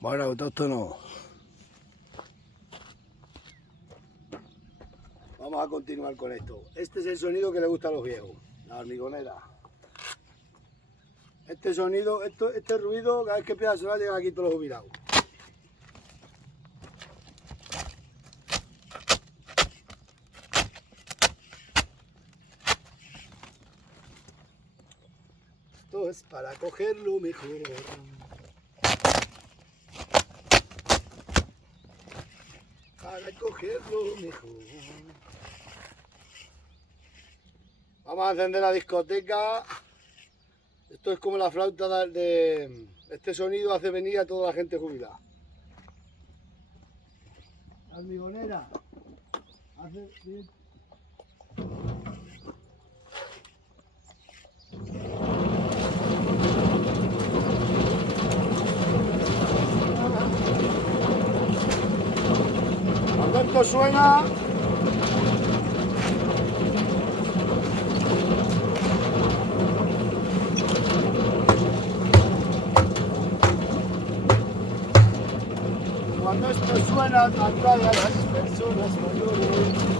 Bueno, autóctono. Vamos a continuar con esto. Este es el sonido que le gusta a los viejos, la hormigonera. Este sonido, este ruido, cada vez que empieza a sonar llegan aquí todos los jubilados. Esto es para cogerlo mejor. Para cogerlo mejor. Vamos a encender la discoteca. Esto es como la flauta de... Este sonido hace venir a toda la gente jubilada. La hormigonera. Hace bien. Cuando esto suena... Cuando esto suena, atrae a las personas mayores.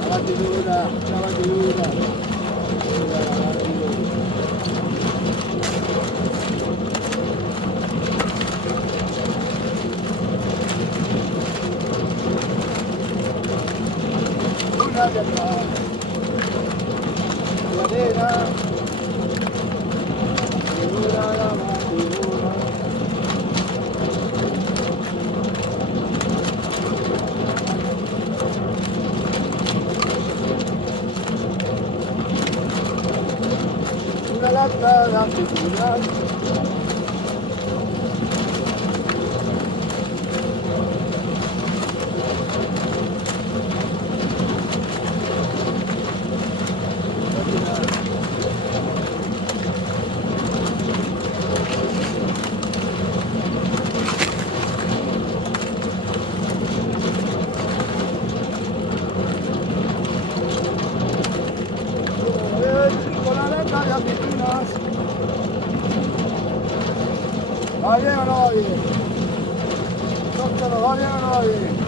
La batidura. Una de acá, la arena, la batidura. Una lata de aceitunas. Con la lata de aceitunas. ¿Va bien o no va bien? Doctor, ¿va bien o no va bien?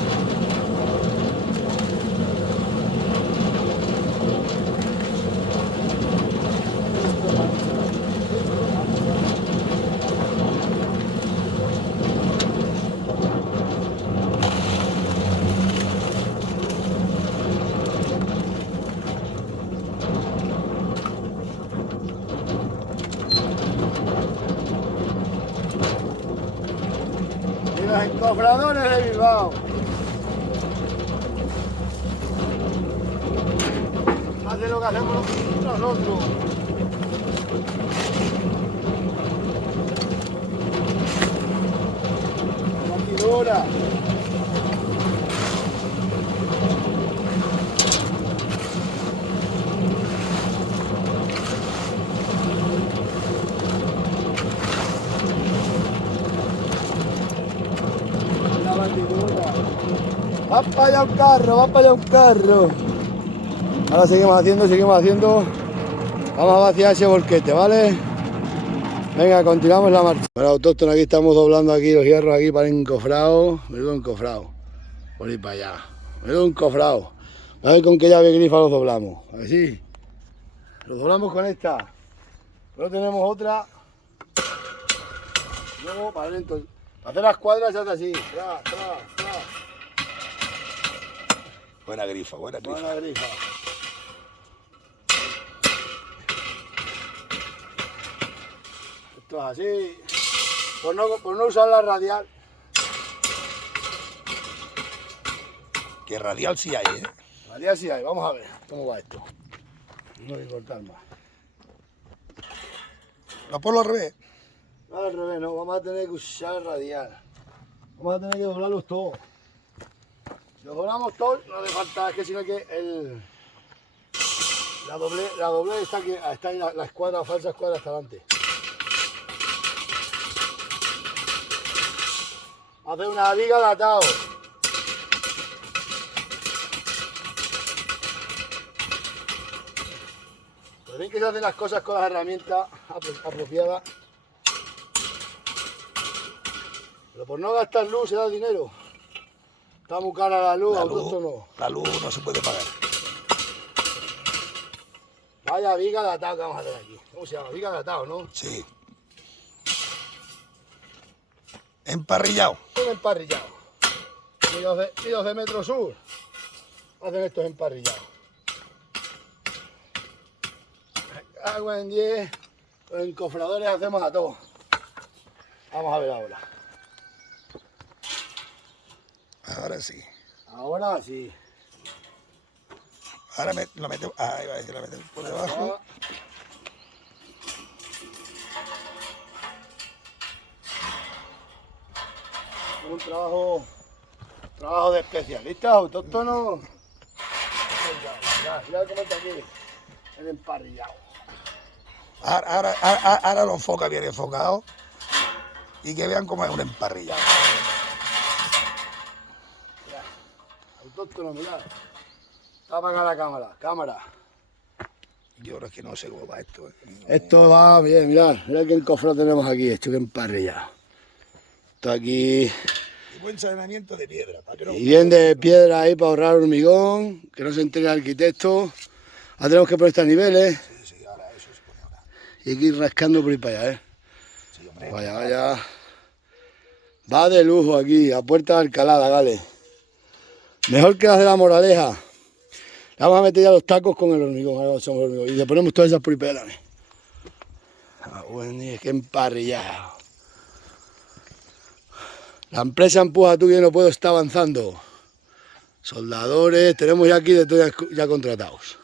Y los encofradores de Bilbao. Hace lo que hacemos nosotros. Batidora. La batidora. Va para allá un carro, va para allá un carro. Ahora seguimos haciendo. Vamos a vaciar ese volquete, ¿vale? Venga, continuamos la marcha. Bueno, autóctono, aquí estamos doblando aquí los hierros aquí para encofrado. Menudo encofrado. Por ir para allá. Menudo encofrado. A ver con qué llave grifa los doblamos. Así. Los doblamos con esta. Luego tenemos otra. Luego para adentro. Para hacer las cuadras se hace así. Tra. Buena grifa. Buena grifa. Esto es así. Por no usar la radial. Que radial sí hay, ¿eh? Radial sí hay. Vamos a ver cómo va esto. No hay que cortar más. No por al revés. No, al revés, no. Vamos a tener que usar radial. Vamos a tener que doblarlos todos. Si los doblamos todos, no hace falta, es que sino que La doble está aquí, está ahí la escuadra, la falsa escuadra está delante. Hace una viga de atado. Pero bien que se hacen las cosas con las herramientas apropiadas. Pero por no gastar luz se da dinero. Está muy cara la luz, autóctono. La luz no se puede pagar. Vaya viga de atado que vamos a hacer aquí. ¿Cómo se llama? Viga de atado, ¿no? Sí. Emparrillado. Un emparrillado. Y 12 metros sur. Hacen estos emparrillados. Agua en 10. Los encofradores hacemos a todo. Vamos a ver ahora. Ahora sí. Ahora sí. Ahora lo metemos. Ahí va a decir, la metemos por debajo. Un trabajo de especialistas autóctonos. Mira cómo está aquí el emparrillado. Ahora lo enfoca bien enfocado y que vean cómo es un emparrillado. Mira, autóctono, mirad. Está apagada la cámara. Yo creo que no sé cómo va esto. Esto va bien, mirad qué encofrado tenemos aquí, esto que emparrillado. Esto aquí. Y buen saneamiento de piedra. Para que no... Y bien de piedra ahí para ahorrar hormigón, que no se entere el arquitecto. Ahora tenemos que poner estos niveles. Sí, ahora eso se pone ahora. Y hay que ir rascando por ahí para allá, Sí, hombre. Vaya. Va de lujo aquí, a Puerta de Alcalá, Gale. Mejor que las de La Moraleja. Le vamos a meter ya los tacos con el hormigón, y le ponemos todas esas puripelas. Bueno, qué emparrillado. La empresa empuja tú, yo no puedo, está avanzando. Soldadores, tenemos ya aquí de todo ya contratados.